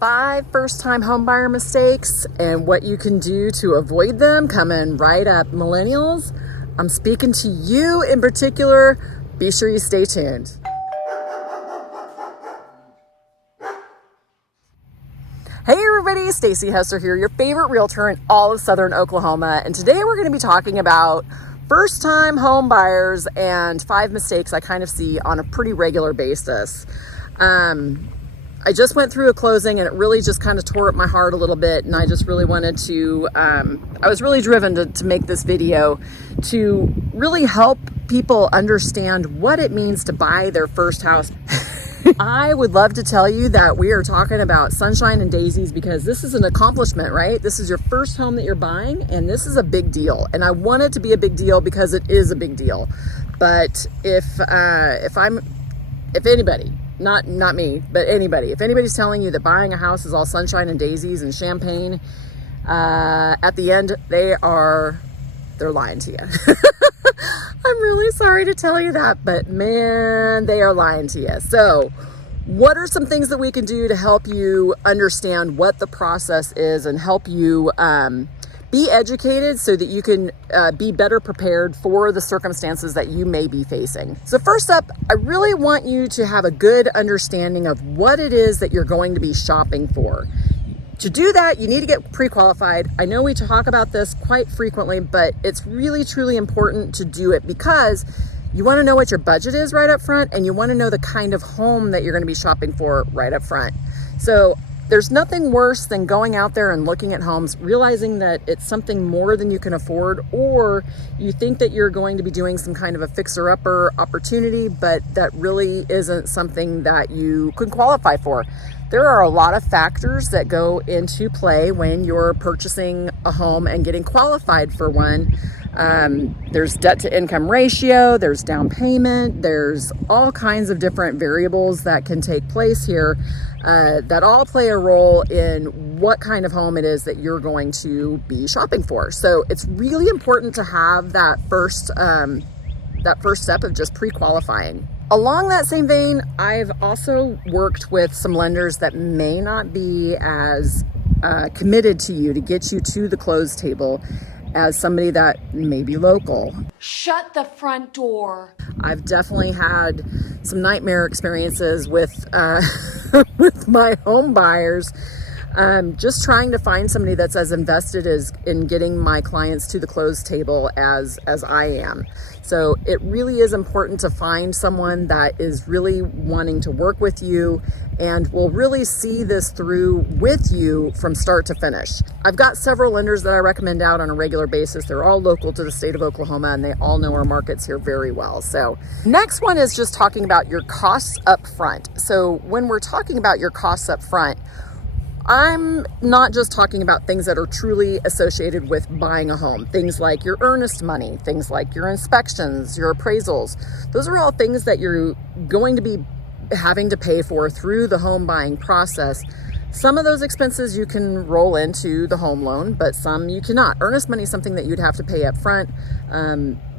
5 first-time homebuyer mistakes and what you can do to avoid them coming right up. Millennials, I'm speaking to you in particular. Be sure you stay tuned. Hey everybody, Stacy Hester here, your favorite realtor in all of Southern Oklahoma. And today we're going to be talking about first-time home buyers and 5 mistakes I kind of see on a pretty regular basis. I just went through a closing and it really just kind of tore up my heart a little bit, and I just really wanted to, I was really driven to make this video to really help people understand what it means to buy their first house. I would love to tell you that we are talking about sunshine and daisies because this is an accomplishment, right? This is your first home that you're buying, and this is a big deal. And I want it to be a big deal because it is a big deal. But if anybody, not me, but anybody, if anybody's telling you that buying a house is all sunshine and daisies and champagne, at the end, they're lying to you. I'm really sorry to tell you that, but man, they are lying to you. So what are some things that we can do to help you understand what the process is and help you be educated so that you can be better prepared for the circumstances that you may be facing? So first up, I really want you to have a good understanding of what it is that you're going to be shopping for. To do that, you need to get pre-qualified. I know we talk about this quite frequently, but it's really, truly important to do it because you want to know what your budget is right up front, and you want to know the kind of home that you're going to be shopping for right up front. So there's nothing worse than going out there and looking at homes, realizing that it's something more than you can afford, or you think that you're going to be doing some kind of a fixer-upper opportunity, but that really isn't something that you can qualify for. There are a lot of factors that go into play when you're purchasing a home and getting qualified for one. There's debt to income ratio, there's down payment, there's all kinds of different variables that can take place here that all play a role in what kind of home it is that you're going to be shopping for. So it's really important to have that first step of just pre-qualifying. Along that same vein, I've also worked with some lenders that may not be as committed to you to get you to the close table as somebody that may be local. Shut the front door. I've definitely had some nightmare experiences with with my home buyers. Just trying to find somebody that's as invested as in getting my clients to the close table as I am. So it really is important to find someone that is really wanting to work with you and will really see this through with you from start to finish. I've got several lenders that I recommend out on a regular basis. They're all local to the state of Oklahoma, and they all know our markets here very well. So next one is just talking about your costs up front. So when we're talking about your costs up front, I'm not just talking about things that are truly associated with buying a home. Things like your earnest money, things like your inspections, your appraisals. Those are all things that you're going to be having to pay for through the home buying process. Some of those expenses you can roll into the home loan, but some you cannot. Earnest money is something that you'd have to pay up front.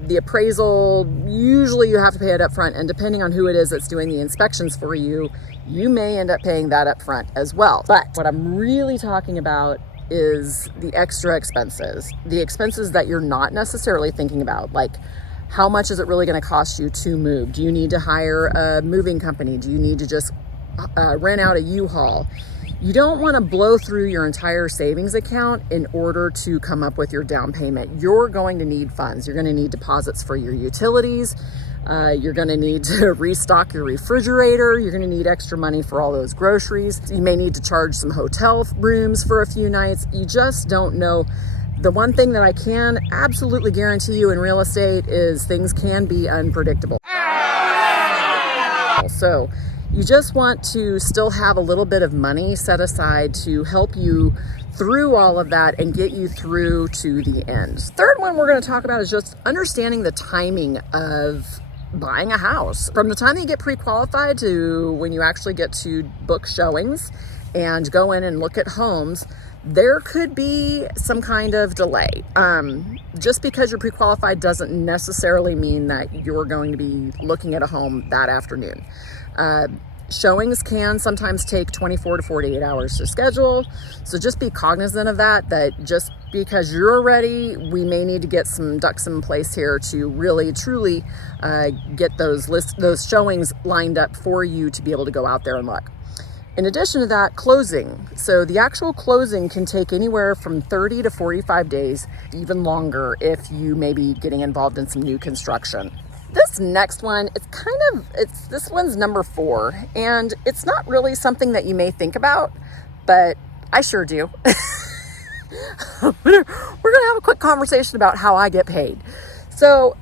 The appraisal, usually you have to pay it up front, and depending on who it is that's doing the inspections for you, you may end up paying that up front as well. But what I'm really talking about is the extra expenses, the expenses that you're not necessarily thinking about, like how much is it really going to cost you to move? Do you need to hire a moving company? Do you need to just rent out a U-Haul? You don't want to blow through your entire savings account in order to come up with your down payment. You're going to need funds. You're going to need deposits for your utilities. You're going to need to restock your refrigerator. You're going to need extra money for all those groceries. You may need to charge some hotel rooms for a few nights. You just don't know. The one thing that I can absolutely guarantee you in real estate is things can be unpredictable. So you just want to still have a little bit of money set aside to help you through all of that and get you through to the end. Third one we're going to talk about is just understanding the timing of buying a house. From the time that you get pre-qualified to when you actually get to book showings and go in and look at homes, there could be some kind of delay. Just because you're pre-qualified doesn't necessarily mean that you're going to be looking at a home that afternoon. showings can sometimes take 24 to 48 hours to schedule. So just be cognizant of that just because you're ready, we may need to get some ducks in place here to really, truly get those showings lined up for you to be able to go out there and look. In addition to that, closing. So the actual closing can take anywhere from 30 to 45 days, even longer if you may be getting involved in some new construction. This next one, this one's number 4, and it's not really something that you may think about, but I sure do. We're gonna have a quick conversation about how I get paid. So,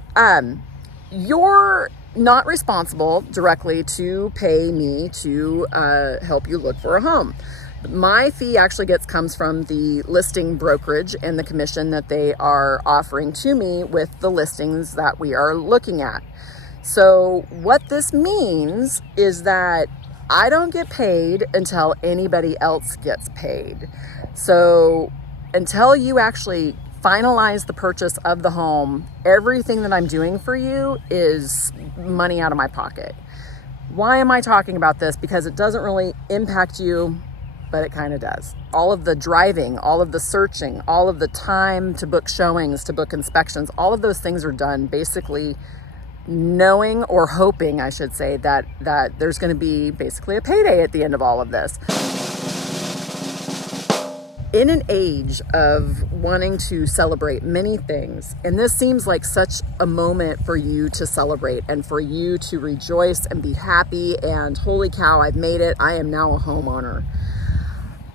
you're not responsible directly to pay me to help you look for a home. My fee actually comes from the listing brokerage and the commission that they are offering to me with the listings that we are looking at. So what this means is that I don't get paid until anybody else gets paid. So until you actually finalize the purchase of the home, everything that I'm doing for you is money out of my pocket. Why am I talking about this? Because it doesn't really impact you, but it kind of does. All of the driving, all of the searching, all of the time to book showings, to book inspections, all of those things are done basically knowing, or hoping I should say, that there's going to be basically a payday at the end of all of this. In an age of wanting to celebrate many things, and this seems like such a moment for you to celebrate and for you to rejoice and be happy and holy cow, I've made it, I am now a homeowner.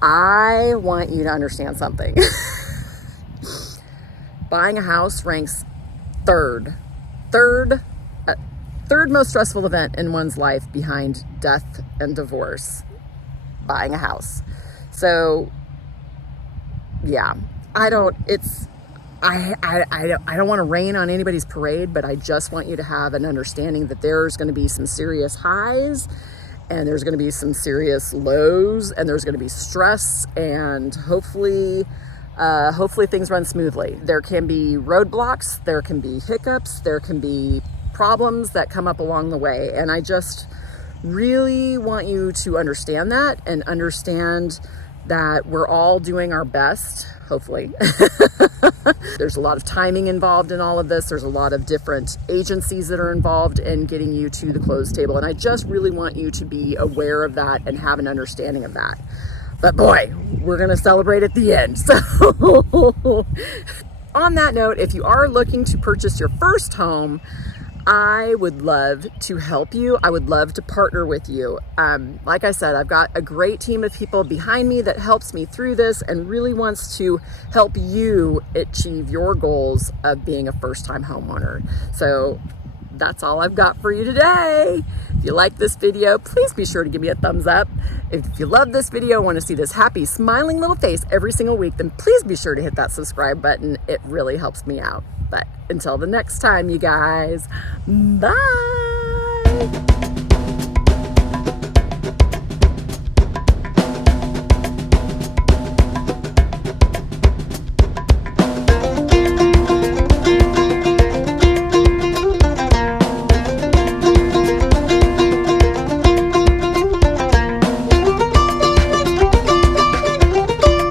I want you to understand something. Buying a house ranks third most stressful event in one's life behind death and divorce. Buying a house. So yeah, I don't want to rain on anybody's parade, but I just want you to have an understanding that there's going to be some serious highs and there's going to be some serious lows and there's going to be stress, and hopefully things run smoothly. There can be roadblocks, there can be hiccups, there can be problems that come up along the way. And I just really want you to understand that and understand that we're all doing our best, hopefully. There's a lot of timing involved in all of this. There's a lot of different agencies that are involved in getting you to the close table. And I just really want you to be aware of that and have an understanding of that. But boy, we're going to celebrate at the end. So on that note, if you are looking to purchase your first home, I would love to help you. I would love to partner with you. Like I said, I've got a great team of people behind me that helps me through this and really wants to help you achieve your goals of being a first-time homeowner. So that's all I've got for you today. If you like this video, please be sure to give me a thumbs up. If you love this video, want to see this happy, smiling little face every single week, then please be sure to hit that subscribe button. It really helps me out. But until the next time, you guys, bye.